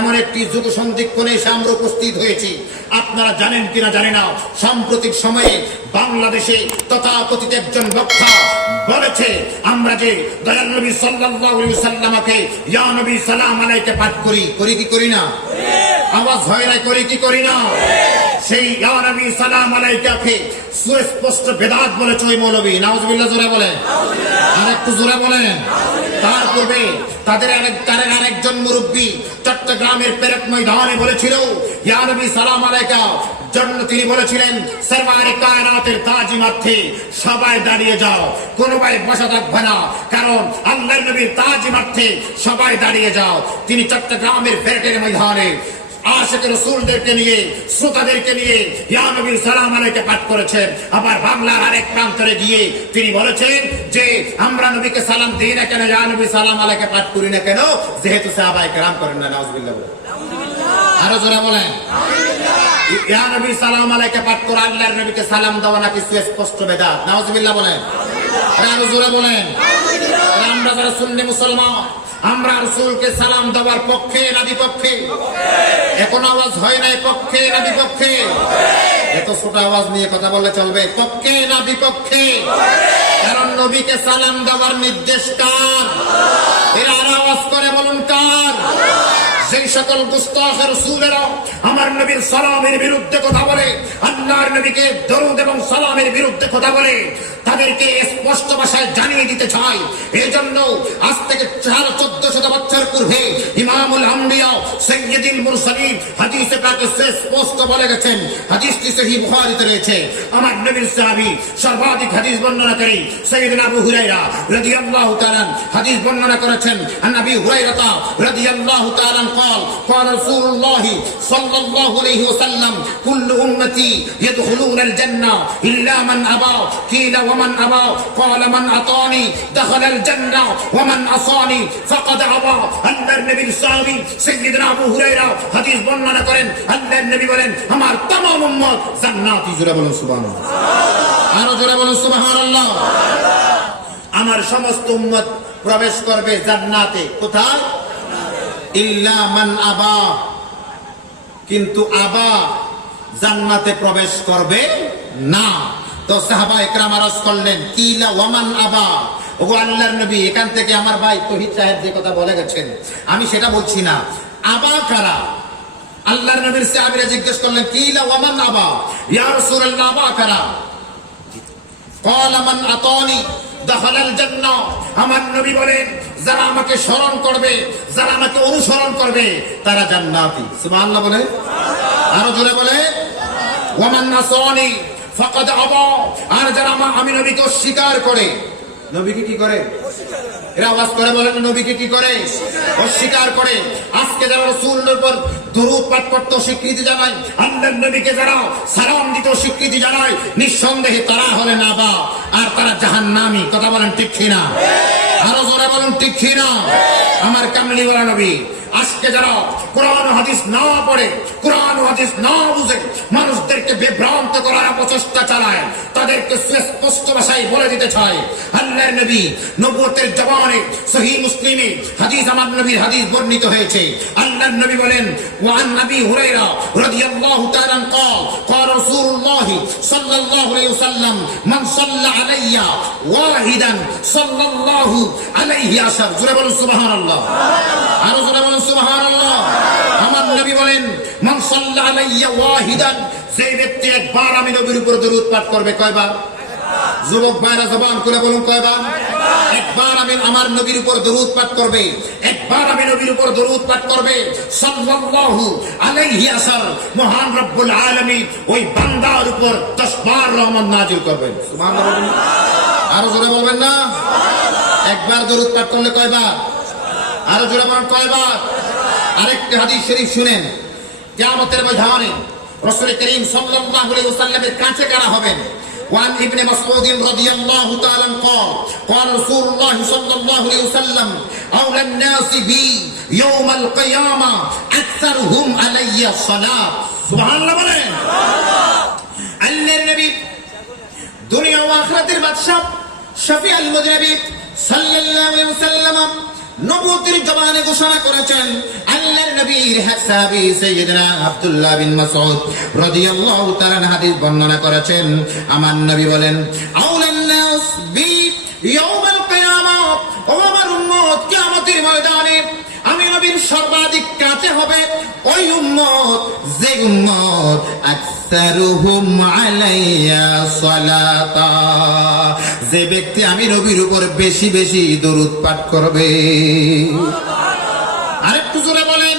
এমন একটি যুগ সন্ধিক্ষণে এসে আমরা উপস্থিত হয়েছি। আপনারা জানেন কিনা জানি না। সাম্প্রতিক সময়ে বাংলাদেশে তথাকথিত একজন বক্তা বলেছে, আমরা যে দয়াল নবী আলাইহি ইয়া সালাম আলাইকে, পাঠ করি। করি কি করি না? আওয়াজ হয় না করি কি করি না? সেই ইয়া নবী সালাম আলাইকাকে সুস্পষ্ট বেদাত বলেছে ওই মৌলবী। নাউজুবিল্লাহ জোরে বলেন আর একটু জোরে বলেন। তার পূর্বে তাদের আরেক তাদের আরেকজন মুরব্বী চট্টগ্রামের পেরেক ময়দানে বলেছিল ইয়া নবী সালাম আলাইকা জন্য তিনি বলেছিলেন সরমারে কায়নাতের তাজি মাঠে সবাই দাঁড়িয়ে যাও কোনো ভাই বসা থাকবে না কারণ আল্লাহর নবীর তাজি মাঠে সবাই দাঁড়িয়ে যাও। তিনি চট্টগ্রামের পেরেকের ময়দানে আশেখ রসুলদেরকে নিয়ে শ্রোতাদেরকে নিয়ে ইয়া নবীর সালাম আলাইকে পাঠ করেছেন। আবার বাংলার আরেক প্রান্তরে গিয়ে তিনি বলেছেন যে আমরা নবীকে সালাম দিই না কেন? ইয়া নবী সালাম আলাইকে পাঠ করি না কেন? যেহেতু সাহাবাই কেরাম করেন না নাউজুবিল্লাহ বলে আরও জোরে বলেন। ইয়া নবী সালাম আলাইকে পাঠ করে আল্লাহর নবীকে সালাম দেওয়া নাকি স্পষ্ট বেদাত? নাউজুবিল্লাহ বলেন। আরে জোরে বলেন। আমরা যারা সুন্নি মুসলমান আমরা রসুলকে সালাম দেওয়ার পক্ষে না বিপক্ষে? এখন আওয়াজ হয় নাই পক্ষে না বিপক্ষে? এত ছোট আওয়াজ নিয়ে কথা বললে চলবে। পক্ষে না বিপক্ষে? কারণ নবীকে সালাম দেওয়ার নির্দেশ কার? এরা আর আওয়াজ করে বলুন কার? সেই সকল গুস্তাখের রসুলেরা আমার নবীর সালামের বিরুদ্ধে কথা বলে নবীকে দরুদ এবং সালামের বিরুদ্ধে কথা বলে তাদেরকে স্পষ্ট ভাষায় জানিয়ে দিতে চাই এই জন্য আজ থেকে চার চোদ্দ শত বছর পূর্বে ইমামুল আম্বিয়া সৈয়দুল মুরসালিন হাদিসে পাকে সে স্পষ্ট বলে গেছেন হাদিসটি সহি বুখারীতে রয়েছে আমার নবীর সাহাবী সর্বাধিক হাদিস বর্ণনাকারী সৈয়দনা আবু হুরায়রা রাদিয়াল্লাহু তাআলা হাদিস বর্ণনা করেছেন আন আবি হুরায়রা রাদিয়াল্লাহু তাআলা قال قال رسول الله صلى الله عليه وسلم كل امتي يدخلون الجنه الا من ابى قيل ومن ابى قال من اطاني دخل الجنه ومن عصاني فقد ابى আল্লাহর নবীর সাহাবী সাইয়্যিদনা আবু হুরায়রা হাদিস বর্ণনা করেন আল্লাহর নবী বলেন আমার तमाम উম্মত জান্নাতি জোরে বলুন সুবহানাল্লাহ আরো জোরে বলুন সুবহানাল্লাহ আমার সমস্ত উম্মত প্রবেশ করবে জান্নাতে কোথায় ইল্লা মান আবা কিন্তু আবা জান্নাতে প্রবেশ করবে না তো সাহাবা একরাম আরজ করলেন কিলা ওয়ামান আবা ওগো আল্লাহর নবী এখান থেকে আমার ভাই তহিদ সাহেব যে কথা বলে গেছেন আমি সেটা বলছি না আবা কারা আল্লাহর নবীর সাহাবীরা জিজ্ঞেস করলেন কিলা ওয়ামান আবা ইয়া রাসূলুল্লাহ আবা কারা قال من আতানি দাখালাল জান্নাহ আমার নবী বলেন যারা আমাকে স্মরণ করবে যারা আমাকে অনুসরণ করবে তারা জান্নাতি সুবহানাল্লাহ বলে আরও জোরে বলে ওয়ামান নাসানি, ফাকাদ আবা। আর যারা আমা- আমি নবীকে অস্বীকার করে, নবীকে কি করে? এরা আওয়াজ করে বলেন, নবীকে কি করে? অস্বীকার করে। আজকে যারা রসুলের উপর দরুদ পাঠ করতে স্বীকৃতি জানায়, আল্লাহর নবীকে যারা সালাম দিতে স্বীকৃতি জানায়, নিঃসন্দেহে তারা হলেন আবা, আর তারা জাহান্নামী। কথা বলেন ঠিক কিনা? আরও জোরে বলুন, ঠিক কিনা? আমার কামলিওয়ালা নবী আজকে যারা কোরআন ও হাদিস না পড়ে কোরআন ও হাদিস না বুঝে মানুষদেরকে বিভ্রান্ত করার প্রচেষ্টা চালায় তাদেরকে সুস্পষ্ট ভাষায় বলে দিতে চায় আল্লাহর নবী নবুয়তের জবানে সহি মুসলিমে হাদিস আমার নবীর হাদিস বর্ণিত হয়েছে আল্লাহর নবী বলেন ওয়ান নবী হুরাইরা রাদিয়াল্লাহু তাআলা قال قال رسول الله صلى الله عليه وسلم من صلى علي واحدا صلى الله عليه عشر জোরে বলুন সুবহানাল্লাহ আরও জোরে বলুন, সুবহানাল্লাহ। আমার নবী বলেন, মান সাল্লা আলাইয়া ওয়াহিদান যে ব্যক্তি একবার আমি নবীর উপর দরুদ পাঠ করবে কয়বার? যুবক ভাইরা জবান করে বলুন, কয়বার? একবার আমি আমার নবীর উপর দরুদ পাঠ করবে, একবার আমি নবীর উপর দরুদ পাঠ করবে। সাল্লাল্লাহু আলাইহি আসার মহান রব্বুল আলামিন ওই বান্দার উপর 10 বার রহমত নাজিল করবেন। সুবহানাল্লাহ। আরও জোরে বলবেন না? একবার দরুদ পাঠ করলে কয়বার? আরো জোরে বলেন কয়বার আরেকটি হাদিস শরীফ শুনেন কিয়ামতের ময়দানে রাসূল করিম সাল্লাল্লাহু আলাইহি ওয়াসাল্লামের কাছে কারা হবেন وعن ابن مسعود رضي الله تعالى عنه قال قال رسول الله صلى الله عليه وسلم أولى الناس بي يوم القيامة أكثرهم علي الصلاة سبحان الله বলেন আল্লাহর নবী দুনিয়া ও আখিরাতের বাদশা শফি আল মুজনবী সাল্লাল্লাহু আলাইহি ওয়াসাল্লাম নবুয়তের জবানে ঘোষণা করেছেন আল্লাহর নবীর হাসাবি সাইয়্যিদনা আব্দুল্লাহ বিন মাসউদ রাদিয়াল্লাহু তাআলা হাদিস বর্ণনা করেছেন। আমার নবী বলেন, আউলান নাস বি ইয়াউমাল কিয়ামah ও আমার উম্মত কিয়ামতের ময়দানে আমি নবীর সর্বাধিক কাছে হবে। ওই উম্মত, যে উম্মত, আকসারুহুম আলাইয়া সালাতা। যে ব্যক্তি আমি নবীর উপর বেশি বেশি দরুদ পাঠ করবে। আরেকটু জোরে বলেন।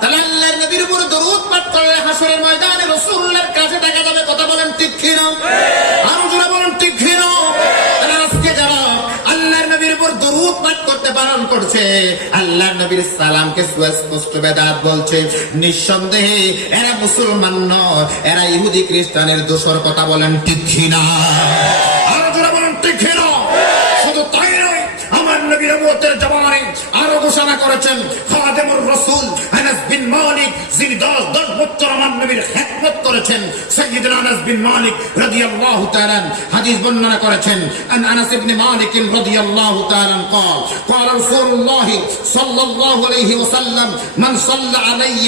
তাহলে আল্লাহর নবীর উপর দরুদ পাঠ করলে হাসরের ময়দানে রাসূলুল্লাহর কাছে দেখা যাবে কথা বলেন ঠিক কিনা? আরও জোরে বলেন ঠিক কিনা? তাহলে আজকে যারা আল্লাহর নবীর উপর দরুদ পাঠ করতে বারণ করছে আল্লাহর নবীর সালামকে সুস্পষ্ট বেদাত বলছে। নিঃসন্দেহে এরা মুসলমান নয় এরা ইহুদি খ্রিস্টানের দোষর কথা বলেন ঠিক কিনা? আরও খেলো শুধু তাই নয়, আমার নবীর মতের জবানে আরও ঘোষণা করেছেন, খাদেমুর রসুল আনাস বিন মালিক, যিনি দশ দশ বছর আমার নবীর খেদমত করেছেন সাইয়্যিদুনা আনাস বিন মালিক রাদিয়াল্লাহু তাআলা হাদিস বর্ণনা করেছেন আন আনাস ইবনে মালিক রাদিয়াল্লাহু তাআলা قال قال رسول الله صلى الله عليه وسلم من صلى علي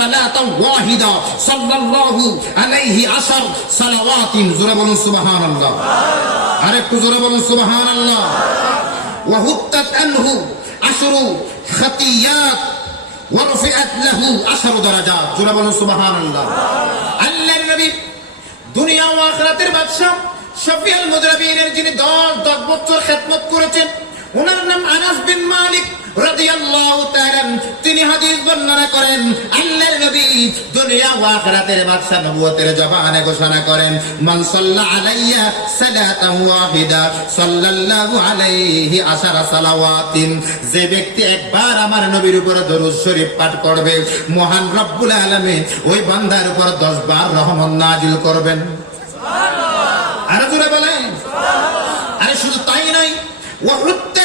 صلاة واحدة صلى الله عليه عشر صلوات زور بلون سبحان الله আরেকটু জোরে বলুন সুবহান আল্লাহ وهبتت عنه عشر خطيات ورفعت له عشر درجات জোরে বলুন সুবহান আল্লাহ আল্লাহর নবী দুনিয়া ও আখিরাতের বাদশা শফিউল মুদরাবিনের যিনি 10 10 বছর খেদমত করেছেন ওনার নাম আনাস বিন মালিক তিনি হাদিস বর্ণনা করেন আল্লাহর নবী দুনিয়া ও আখিরাতের বাদশা নবুয়তের জবানে ঘোষণা করেন মান সাল্লা আলাইয়া সালাতান ওয়াহিদা সাল্লাল্লাহু আলাইহি আশারা সালাওয়াতিন। যে ব্যক্তি একবার আমার নবীর উপর দরুদ শরীফ পাঠ করবে মহান রব্বুল আলামিন ওই বান্দার উপর 10 বার রহমত নাজিল করবেন। আরও জোরে বলেন। সুবহানাল্লাহ। আরে শুধু তাই নয় ওয়াহুত্তাত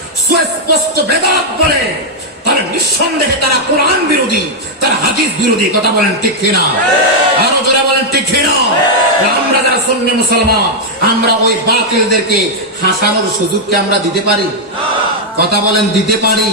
সুস্পষ্ট বেদাত বলে। তারা নিঃসন্দেহে তারা কোরআন বিরোধী, তারা হাদিস বিরোধী, কথা বলেন ঠিক কিনা? আরও যারা বলেন ঠিক কিনা? আমরা যারা সন্নি মুসলমান, আমরা ওই বাতিলদেরকে হাসানোর সুযোগকে আমরা দিতে পারি? কথা বলেন দিতে পারি?